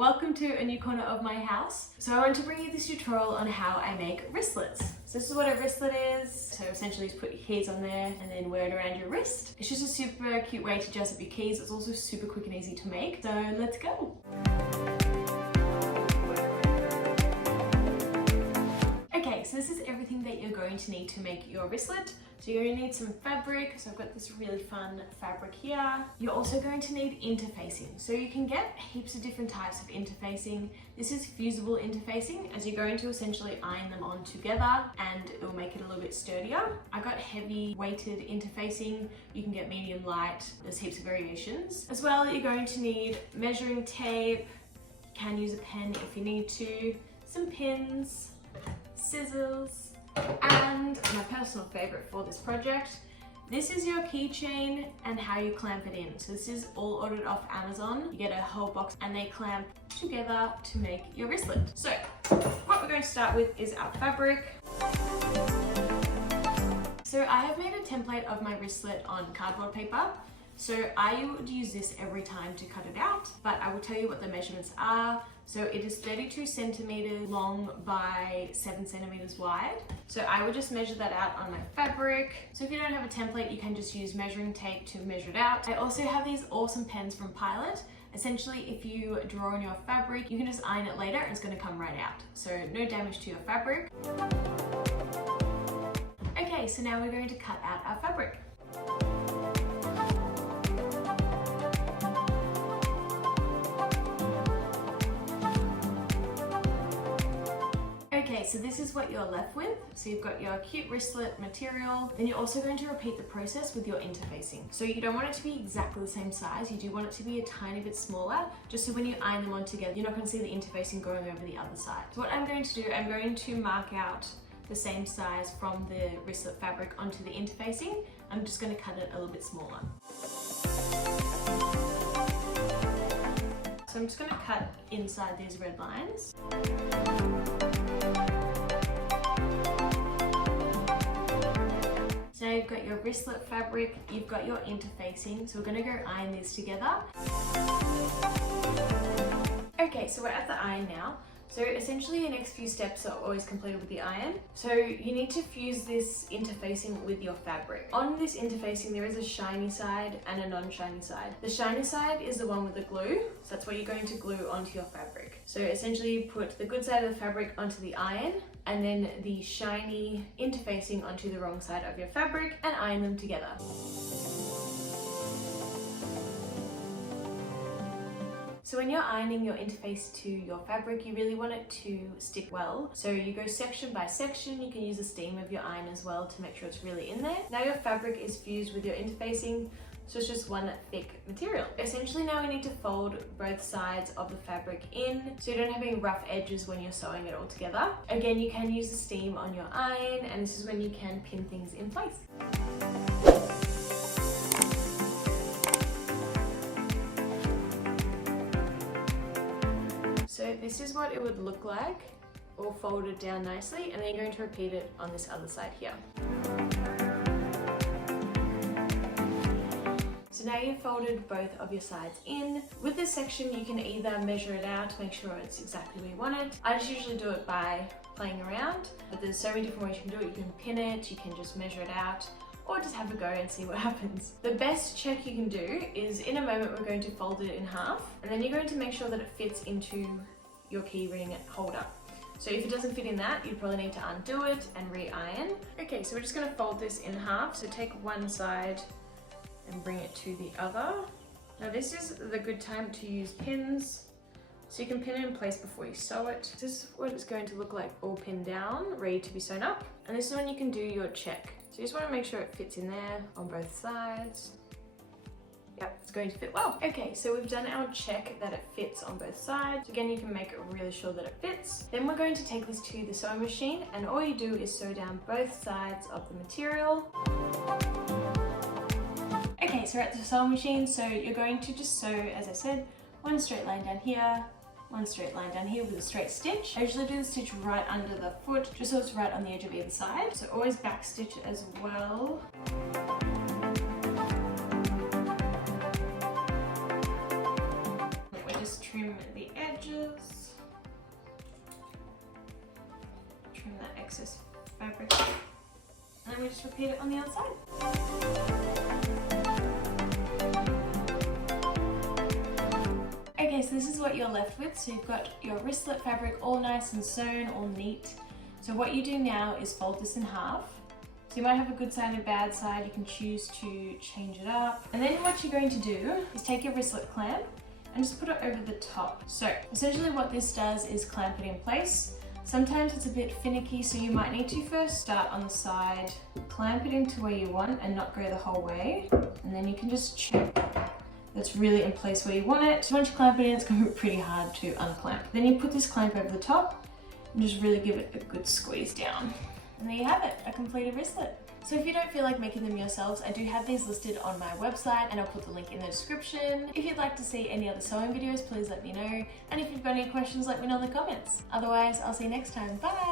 Welcome to a new corner of my house. So I want to bring you this tutorial on how I make wristlets. So this is what a wristlet is. So essentially just put your keys on there and then wear it around your wrist. It's just a super cute way to dress up your keys. It's also super quick and easy to make. So let's go. Okay, so this is everything that you're going to need to make your wristlet. So you're going to need some fabric. So I've got this really fun fabric here. You're also going to need interfacing. So you can get heaps of different types of interfacing. This is fusible interfacing, as you're going to essentially iron them on together and it will make it a little bit sturdier. I got heavy weighted interfacing. You can get medium light. There's heaps of variations. As well, you're going to need measuring tape. You can use a pen if you need to. Some pins, scissors, and my personal favorite for this project, this is your keychain and how you clamp it in. So this is all ordered off Amazon. You get a whole box and they clamp together to make your wristlet. So what we're going to start with is our fabric. So I have made a template of my wristlet on cardboard paper. So I would use this every time to cut it out, but I will tell you what the measurements are. So it is 32 centimeters long by 7 centimeters wide. So I would just measure that out on my fabric. So if you don't have a template, you can just use measuring tape to measure it out. I also have these awesome pens from Pilot. Essentially, if you draw on your fabric, you can just iron it later and it's going to come right out. So no damage to your fabric. Okay, so now we're going to cut out our fabric. Okay, so this is what you're left with. So you've got your cute wristlet material. Then you're also going to repeat the process with your interfacing. So you don't want it to be exactly the same size. You do want it to be a tiny bit smaller, just so when you iron them on together, you're not going to see the interfacing going over the other side. So what I'm going to do, I'm going to mark out the same size from the wristlet fabric onto the interfacing. I'm just going to cut it a little bit smaller. So I'm just going to cut inside these red lines. So now you've got your wristlet fabric, you've got your interfacing, so we're going to go iron these together. Okay, so we're at the iron now. So essentially your next few steps are always completed with the iron. So you need to fuse this interfacing with your fabric. On this interfacing there is a shiny side and a non-shiny side. The shiny side is the one with the glue, so that's what you're going to glue onto your fabric. So essentially you put the good side of the fabric onto the iron and then the shiny interfacing onto the wrong side of your fabric and iron them together. So when you're ironing your interface to your fabric, you really want it to stick well. So you go section by section. You can use the steam of your iron as well to make sure it's really in there. Now your fabric is fused with your interfacing, so it's just one thick material. Essentially now we need to fold both sides of the fabric in so you don't have any rough edges when you're sewing it all together. Again, you can use the steam on your iron, and this is when you can pin things in place. So this is what it would look like, all folded down nicely, and then you're going to repeat it on this other side here. So now you've folded both of your sides in. With this section, you can either measure it out to make sure it's exactly where you want it. I just usually do it by playing around, but there's so many different ways you can do it. You can pin it, you can just measure it out, or just have a go and see what happens. The best check you can do is, in a moment we're going to fold it in half, and then you're going to make sure that it fits into your keyring holder. So if it doesn't fit in that, you probably need to undo it and re-iron. Okay, so we're just going to fold this in half. So take one side and bring it to the other. Now this is the good time to use pins. So you can pin it in place before you sew it. This is what it's going to look like all pinned down, ready to be sewn up. And this is when you can do your check. So you just want to make sure it fits in there on both sides. Yep, it's going to fit well. Okay, so we've done our check that it fits on both sides. Again, you can make it really sure that it fits. Then we're going to take this to the sewing machine, and all you do is sew down both sides of the material. Okay, so we're at the sewing machine, so you're going to just sew, as I said, one straight line down here, one straight line down here with a straight stitch. I usually do the stitch right under the foot, just so it's right on the edge of either side. So always back stitch as well. We just trim the edge edges. Trim that excess fabric. And then we just repeat it on the other side. Okay, so this is what you're left with. So you've got your wristlet fabric all nice and sewn, all neat. So what you do now is fold this in half. So you might have a good side and a bad side. You can choose to change it up. And then what you're going to do is take your wristlet clamp and just put it over the top. So essentially what this does is clamp it in place. Sometimes it's a bit finicky, so you might need to first start on the side, clamp it into where you want and not go the whole way. And then you can just check that's really in place where you want it. So once you clamp it in, it's going to be pretty hard to unclamp. Then you put this clamp over the top and just really give it a good squeeze down. And there you have it, a completed wristlet. So if you don't feel like making them yourselves, I do have these listed on my website and I'll put the link in the description. If you'd like to see any other sewing videos, please let me know. And if you've got any questions, let me know in the comments. Otherwise, I'll see you next time. Bye!